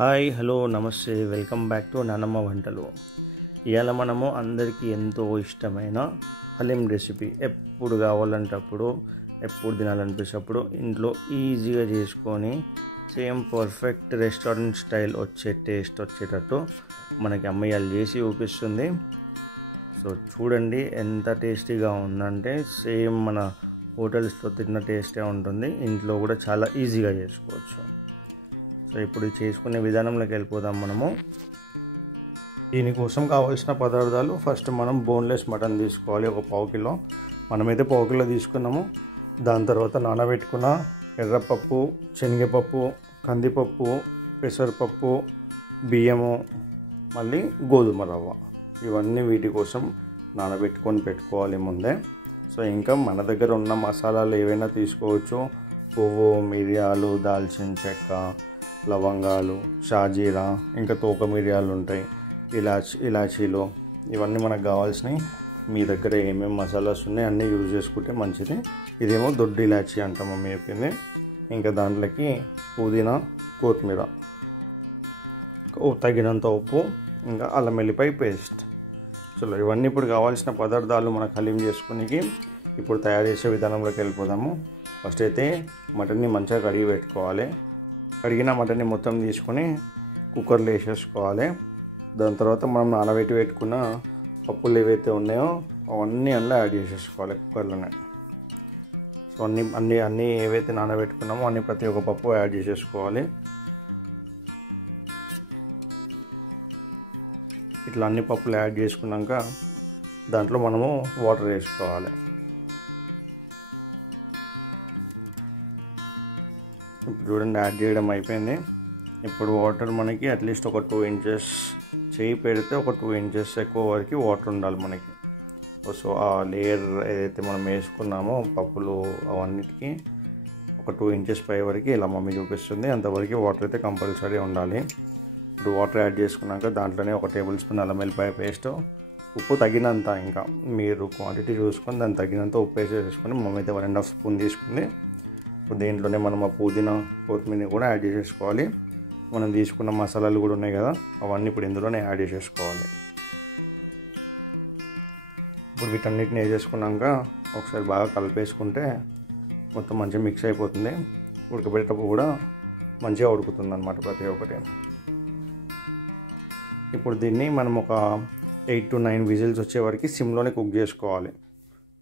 Hi hello నమస్తే welcome back to నానమ్మ వంటలు. ఇవాళ మనము అందరికీ ఎంతో ఇష్టమైన హలీం రెసిపీ ఎప్పుడు కావాలంటే అప్పుడు ఎప్పుడు తినాలనిపించినప్పుడు ఇంట్లో ఈజీగా చేసుకొని same perfect restaurant style taste వచ్చేటట్టు మనకి అమ్మయ్యలు చేసి చూపిస్తుంది. సో చూడండి ఎంత టేస్టీగా ఉందంటే సేమ్ మన హోటల్స్లో తిన్న టేస్టే ఉంటుంది. ఇంట్లో కూడా చాలా ఈజీగా చేసుకోవచ్చు. సో ఇప్పుడు చేసుకునే విధానంలోకి వెళ్ళిపోదాం మనము. దీనికోసం కావాల్సిన పదార్థాలు, ఫస్ట్ మనం బోన్లెస్ మటన్ తీసుకోవాలి. ఒక పావు కిలో, మనమైతే పావు కిలో తీసుకున్నాము. దాని తర్వాత నానబెట్టుకున్న ఎర్రపప్పు, శనగపప్పు, కందిపప్పు, పెసరపప్పు, బియ్యము, మళ్ళీ గోధుమ రవ్వ, ఇవన్నీ వీటి కోసం నానబెట్టుకొని పెట్టుకోవాలి ముందే. సో ఇంకా మన దగ్గర ఉన్న మసాలాలు ఏవైనా తీసుకోవచ్చు. పువ్వు, మిరియాలు, దాల్చిన చెక్క, లవంగాలు, షాజీరా, ఇంకా తోక మిరియాలు ఉంటాయి, ఇలాచీలు, ఇవన్నీ మనకు కావాల్సినవి. మీ దగ్గర ఏమేమి మసాలాస్ ఉన్నాయి అన్నీ యూజ్ చేసుకుంటే మంచిది. ఇదేమో దొడ్డు ఇలాచీ అంట మమ్మీ చెప్పింది. ఇంకా దాంట్లోకి పుదీనా, కొత్తిమీర, తగినంత ఉప్పు, ఇంకా అల్లం వెల్లిపాయ పేస్ట్. సో ఇవన్నీ ఇప్పుడు కావాల్సిన పదార్థాలు మనకు హలీం చేసుకునేకి. ఇప్పుడు తయారు చేసే విధానంలోకి వెళ్ళిపోదాము. ఫస్ట్ అయితే మటన్ని మంచిగా కడిగి పెట్టుకోవాలి. కడిగిన మటన్ని మొత్తం తీసుకొని కుక్కర్లో వేసేసుకోవాలి. దాని తర్వాత మనం నానబెట్టి పెట్టుకున్న పప్పులు ఏవైతే ఉన్నాయో అవన్నీ అందులో యాడ్ చేసేసుకోవాలి కుక్కర్లోనే. సో అన్నీ ఏవైతే నానబెట్టుకున్నామో అన్నీ ప్రతి ఒక్క పప్పు యాడ్ చేసేసుకోవాలి. ఇట్లా అన్ని పప్పులు యాడ్ చేసుకున్నాక దాంట్లో మనము వాటర్ వేసుకోవాలి. ఇప్పుడు చూడండి యాడ్ చేయడం అయిపోయింది. ఇప్పుడు వాటర్ మనకి అట్లీస్ట్ ఒక 2 ఇంచెస్, చేయి పెడితే ఒక 2 ఇంచెస్ ఎక్కువ వరకు వాటర్ ఉండాలి మనకి. సో ఆ లేయర్ ఏదైతే మనం వేసుకున్నామో పప్పులు అవన్నిటికీ ఒక 2 ఇంచెస్ పై వరకు ఇలా మమ్మీ చూపిస్తుంది, అంతవరకు వాటర్ అయితే కంపల్సరీ ఉండాలి. ఇప్పుడు వాటర్ యాడ్ చేసుకున్నాక దాంట్లోనే ఒక టేబుల్ స్పూన్ అల్లం వెల్లిపాయ పేస్ట్, ఉప్పు తగినంత, ఇంకా మీరు క్వాంటిటీ చూసుకొని దానికి తగినంత ఉప్పు వేసేసుకొని మమ్మీ అయితే 1.5 స్పూన్ తీసుకుంది. ఇప్పుడు దీంట్లోనే మనం ఆ పుదీనా, కొత్తిమీర కూడా యాడ్ చేసేసుకోవాలి. మనం తీసుకున్న మసాలాలు కూడా ఉన్నాయి కదా, అవన్నీ ఇప్పుడు ఇందులోనే యాడ్ చేసేసుకోవాలి. ఇప్పుడు వీటన్నిటిని వేసేసుకున్నాక ఒకసారి బాగా కలిపేసుకుంటే మొత్తం మంచిగా మిక్స్ అయిపోతుంది. ఉడకబెట్టేటప్పుడు కూడా మంచిగా ఉడుకుతుంది అన్నమాట ప్రతి ఒక్కటి. ఇప్పుడు దీన్ని మనం ఒక 8 to 9 విజిల్స్ వచ్చే వరకు సిమ్లోనే కుక్ చేసుకోవాలి.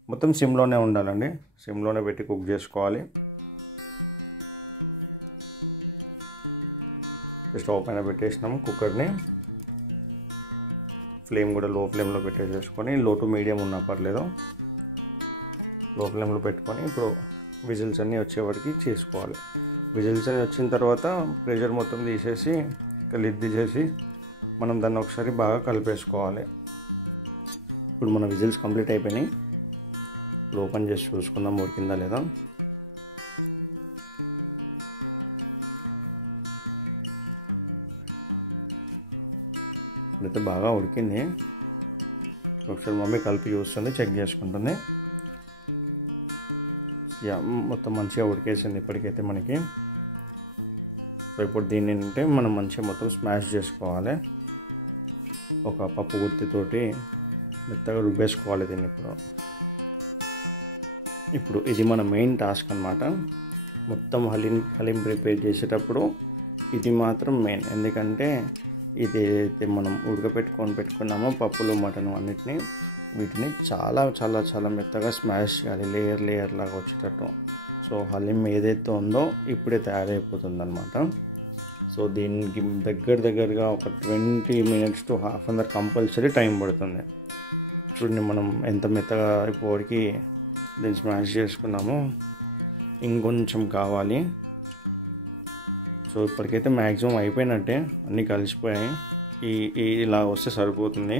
మొత్తం సిమ్లోనే ఉండాలండి, సిమ్లోనే పెట్టి కుక్ చేసుకోవాలి. స్టవ్ పైన పెట్టేసినాము కుక్కర్ని. ఫ్లేమ్ కూడా లో ఫ్లేమ్లో పెట్టేసేసుకొని, లో టు మీడియం ఉన్నా పర్లేదు, లో ఫ్లేమ్లో పెట్టుకొని ఇప్పుడు విజిల్స్ అన్నీ వచ్చే వరకు చేసుకోవాలి. విజిల్స్ అన్నీ వచ్చిన తర్వాత ప్రెషర్ మొత్తం తీసేసి లిడ్ తీసేసి మనం దాన్ని ఒకసారి బాగా కలిపేసుకోవాలి. ఇప్పుడు మన విజిల్స్ కంప్లీట్ అయిపోయినాయి. ఓపెన్ చేసి చూసుకుందాం ఉడికిందా లేదా. ఇప్పుడైతే బాగా ఉడికింది. ఒకసారి మమ్మీ కలిపి చూస్తుంది, చెక్ చేసుకుంటుంది. మొత్తం మంచిగా ఉడికేసింది ఇప్పటికైతే మనకి. సో ఇప్పుడు దీన్ని ఏంటంటే మనం మంచిగా మొత్తం స్మాష్ చేసుకోవాలి. ఒక పప్పు గుత్తితోటి మెత్తగా రుబ్బేసుకోవాలి దీన్ని. ఇప్పుడు ఇది మన మెయిన్ టాస్క్ అన్నమాట. మొత్తం హలీం ప్రిపేర్ చేసేటప్పుడు ఇది మాత్రం మెయిన్. ఎందుకంటే ఇది ఏదైతే మనం పెట్టుకున్నామో పప్పులు, మటన్ అన్నిటినీ, వీటిని చాలా చాలా చాలా మెత్తగా స్మాష్ చేయాలి, లేయర్ లాగా వచ్చేటట్టు. సో హలీం ఏదైతే ఉందో ఇప్పుడే తయారైపోతుంది అన్నమాట. సో దీనికి దగ్గరగా ఒక 20 minutes to ½ hour compulsory time పడుతుంది. చూడండి మనం ఎంత మెత్తగా ఇప్పటికి దీన్ని స్మాష్ చేసుకున్నామో, ఇంకొంచెం కావాలి. సో ఇప్పటికైతే మ్యాక్సిమం అయిపోయినట్టే, అన్నీ కలిసిపోయాయి. ఇలా వస్తే సరిపోతుంది.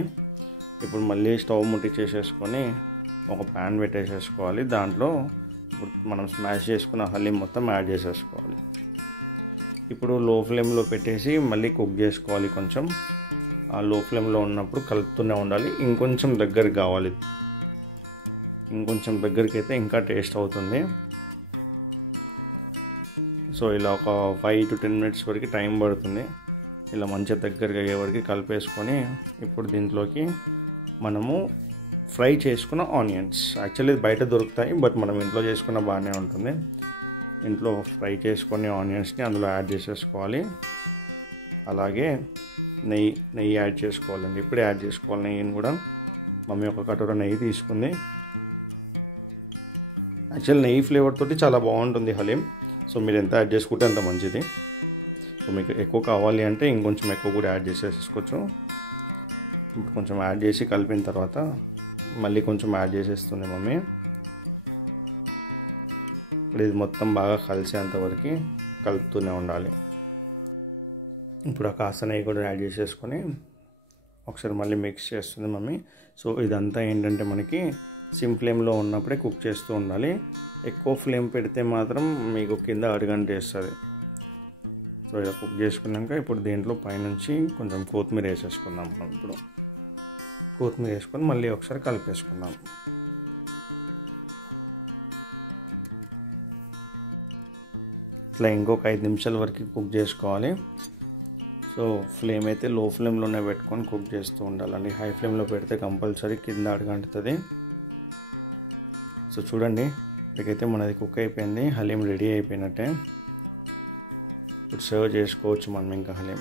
ఇప్పుడు మళ్ళీ స్టవ్ ముట్టించేసేసుకొని ఒక ప్యాన్ పెట్టేసేసుకోవాలి. దాంట్లో ఇప్పుడు మనం స్మాష్ చేసుకున్న హలీం మొత్తం యాడ్ చేసేసుకోవాలి. ఇప్పుడు లో ఫ్లేమ్లో పెట్టేసి మళ్ళీ కుక్ చేసుకోవాలి. కొంచెం ఆ లో ఫ్లేమ్లో ఉన్నప్పుడు కలుపుతూనే ఉండాలి. ఇంకొంచెం దగ్గరికి కావాలి, ఇంకొంచెం దగ్గరికి అయితే ఇంకా టేస్ట్ అవుతుంది. సో ఇలా ఒక 5 to 10 minutes వరకు టైం పడుతుంది. ఇలా మంచిగా దగ్గరగా అయ్యే వరకు కలిపేసుకొని ఇప్పుడు దీంట్లోకి మనము ఫ్రై చేసుకున్న ఆనియన్స్, యాక్చువల్లీ బయట దొరుకుతాయి బట్ మనం ఇంట్లో చేసుకున్న బాగానే ఉంటుంది. ఇంట్లో ఫ్రై చేసుకొని ఆనియన్స్ని అందులో యాడ్ చేసేసుకోవాలి. అలాగే నెయ్యి యాడ్ చేసుకోవాలండి. ఇప్పుడే యాడ్ చేసుకోవాలి నెయ్యిని కూడా. మమ్మీ ఒక కటోర నెయ్యి తీసుకుంది. యాక్చువల్ నెయ్యి ఫ్లేవర్ తోటి చాలా బాగుంటుంది హలీం. సో మీరు ఎంత యాడ్ చేసుకుంటే అంత మంచిది. సో మీకు ఎక్కువ కావాలి అంటే ఇంకొంచెం ఎక్కువ కూడా యాడ్ చేసేసుకోవచ్చు. ఇప్పుడు కొంచెం యాడ్ చేసి కలిపిన తర్వాత మళ్ళీ కొంచెం యాడ్ చేసేస్తుంది మమ్మీ. ఇప్పుడు ఇది మొత్తం బాగా కలిసేంతవరకు కలుపుతూనే ఉండాలి. ఇప్పుడు ఆ కాస్త నెయ్యి కూడా యాడ్ చేసేసుకొని ఒకసారి మళ్ళీ మిక్స్ చేస్తుంది మమ్మీ. సో ఇదంతా ఏంటంటే మనకి సిమ్ ఫ్లేమ్లో ఉన్నప్పుడే కుక్ చేస్తూ ఉండాలి. ఎక్కువ ఫ్లేమ్ పెడితే మాత్రం మీకు కింద అడుగంట వేస్తుంది. సో ఇలా కుక్ చేసుకున్నాక ఇప్పుడు దీంట్లో పైనుంచి కొంచెం కొత్తిమీర వేసేసుకుందాం. మనం ఇప్పుడు కొత్తిమీర వేసుకొని మళ్ళీ ఒకసారి కలిపేసుకుందాం. ఇట్లా ఇంకొక 5 నిమిషాల వరకు కుక్ చేసుకోవాలి. సో ఫ్లేమ్ అయితే లో ఫ్లేమ్లోనే పెట్టుకొని కుక్ చేస్తూ ఉండాలండి. హై ఫ్లేమ్లో పెడితే కంపల్సరీ కింద అడుగంటుతుంది. సో చూడండి, ఇక్కడికైతే మనది కుక్ అయిపోయింది. హలీం రెడీ అయిపోయినట్టే. ఇప్పుడు సర్వ్ చేసుకోవచ్చు మనం. ఇంకా హలీం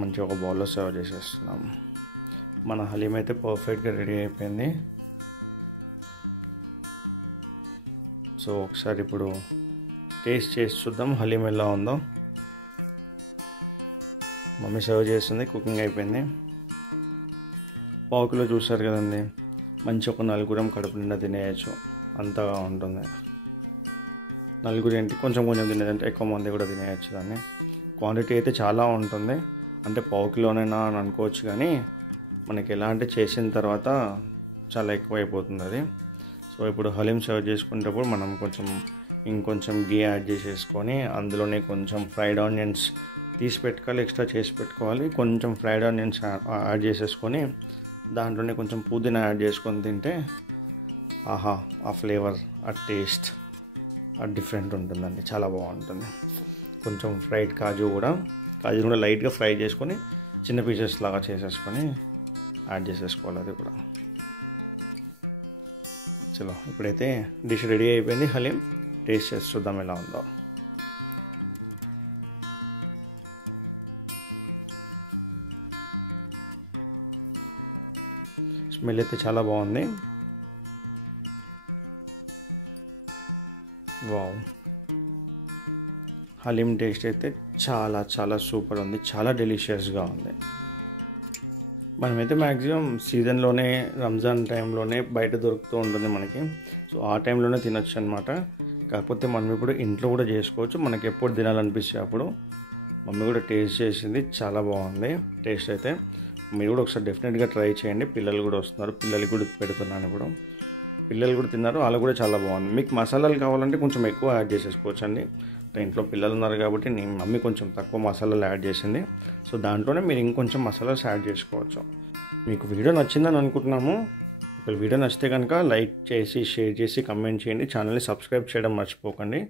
మంచిగా ఒక బౌల్లో సర్వ్ చేసేస్తున్నాం. మన హలీం అయితే పర్ఫెక్ట్గా రెడీ అయిపోయింది. సో ఒకసారి ఇప్పుడు టేస్ట్ చేసి చూద్దాం హలీం ఎలా ఉందో. మమ్మీ సర్వ్ చేస్తుంది, కుకింగ్ అయిపోయింది. పావు కిలో చూసారు కదండి, మంచి ఒక నలుగురం కడుపు నిండా తినేయచ్చు, అంతగా ఉంటుంది. నలుగురు ఏంటి, కొంచెం కొంచెం తినేదంటే ఎక్కువ మంది కూడా తినేయచ్చు దాన్ని. క్వాంటిటీ అయితే చాలా ఉంటుంది, అంటే పావు కిలోనైనా అని అనుకోవచ్చు. కానీ మనకి ఎలా అంటే చేసిన తర్వాత చాలా ఎక్కువ అయిపోతుంది అది. సో ఇప్పుడు హలీం సర్వ్ చేసుకునేటప్పుడు మనం ఇంకొంచెం గీ యాడ్ చేసేసుకొని అందులోనే కొంచెం ఫ్రైడ్ ఆనియన్స్ తీసి పెట్టుకోవాలి, ఎక్స్ట్రా చేసి పెట్టుకోవాలి. కొంచెం ఫ్రైడ్ ఆనియన్స్ యాడ్ చేసేసుకొని దాంట్లోనే కొంచెం పుదీనా యాడ్ చేసుకొని తింటే ఆహా, ఆ ఫ్లేవర్, ఆ టేస్ట్ డిఫరెంట్ ఉంటుందండి, చాలా బాగుంటుంది. కొంచెం ఫ్రైడ్ కాజు కూడా లైట్గా ఫ్రై చేసుకొని చిన్న పీసెస్ లాగా చేసేసుకొని యాడ్ చేసేసుకోవాలి అది కూడా. చలో ఇప్పుడైతే డిష్ రెడీ అయిపోయింది హలీం. టేస్ట్ చేసి చూద్దాం ఎలా ఉందో. స్మెల్ అయితే చాలా బాగుంది. వావ్, హలీం టేస్ట్ అయితే చాలా చాలా సూపర్ ఉంది, చాలా డెలిషియస్గా ఉంది. మనమైతే మ్యాక్సిమం సీజన్లోనే, రంజాన్ టైంలోనే బయట దొరుకుతూ ఉంటుంది మనకి. సో ఆ టైంలోనే తినొచ్చు అనమాట. కాకపోతే మనం ఇప్పుడు ఇంట్లో కూడా చేసుకోవచ్చు, మనకి ఎప్పుడు తినాలనిపిస్తే అప్పుడు. మమ్మీ కూడా టేస్ట్ చేసింది, చాలా బాగుంది టేస్ట్ అయితే. మీరు కూడా ఒకసారి డెఫినెట్గా ట్రై చేయండి. పిల్లలు కూడా వస్తున్నారు, పిల్లలకి కూడా పెడుతున్నాను ఇప్పుడు. పిల్లలు కూడా తిన్నారు, వాళ్ళు కూడా చాలా బాగుంది. మీకు మసాలాలు కావాలంటే కొంచెం ఎక్కువ యాడ్ చేసేసుకోవచ్చు అండి. ఇంట్లో పిల్లలు ఉన్నారు కాబట్టి నేను మమ్మీ కొంచెం తక్కువ మసాలాలు యాడ్ చేసింది. సో దాంట్లోనే మీరు ఇంకొంచెం మసాలాస్ యాడ్ చేసుకోవచ్చు. మీకు వీడియో నచ్చిందని అనుకుంటున్నాము. ఒకవేళ వీడియో నచ్చితే కనుక లైక్ చేసి, షేర్ చేసి, కమెంట్ చేయండి. ఛానల్ని సబ్స్క్రైబ్ చేయడం మర్చిపోకండి.